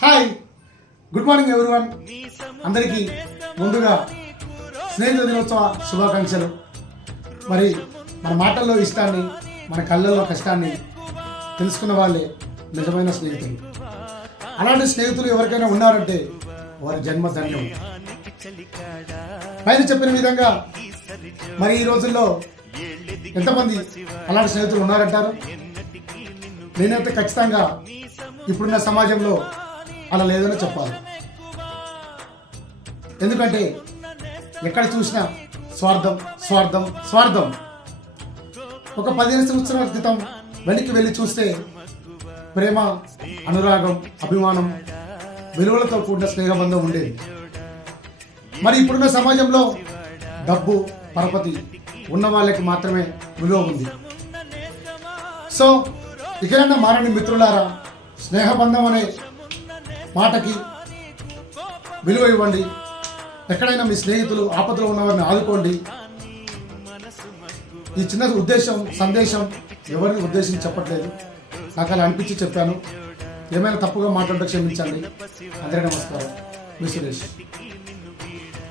Hi, good morning everyone. అందరికీ ముందుగా స్నేహితుల దినోత్సవ శుభాకాంక్షలు. మరి మన మాటల్లో ఇష్టాన్ని, మన కళ్ళల్లో కష్టాన్ని తెలుసుకున్న వాళ్ళే నిజమైన స్నేహితులు. అలాంటి స్నేహితులు ఎవరికైనా ఉన్నారంటే వారి జన్మ ధన్యం. పైన చెప్పిన విధంగా మరి ఈ రోజుల్లో ఎంతమంది అలాంటి స్నేహితులు ఉన్నారంటారు? నేనైతే ఖచ్చితంగా ఇప్పుడున్న సమాజంలో అలా లేదని చెప్పాలి. ఎందుకంటే ఎక్కడ చూసినా స్వార్థం స్వార్థం స్వార్థం. ఒక 15 సంవత్సరాల క్రితం వెనక్కి వెళ్ళి చూస్తే ప్రేమ, అనురాగం, అభిమానం, విలువలతో కూడిన స్నేహబంధం ఉండేది. మరి ఇప్పుడున్న సమాజంలో డబ్బు, పరపతి ఉన్న వాళ్ళకి మాత్రమే విలువ ఉంది. సో ఇకనైనా మారని మిత్రులారా, స్నేహబంధం అనే మాటకి విలువ ఇవ్వండి. ఎక్కడైనా మీ స్నేహితులు ఆపదలో ఉన్నవారిని ఆదుకోండి. ఈ చిన్న సందేశం ఎవరిని ఉద్దేశించి చెప్పట్లేదు, నాకు అలా అనిపించి చెప్పాను. ఏమైనా తప్పుగా మాట్లాడటం క్షమించండి. అందరికీ నమస్కారం. మీ సురేష్.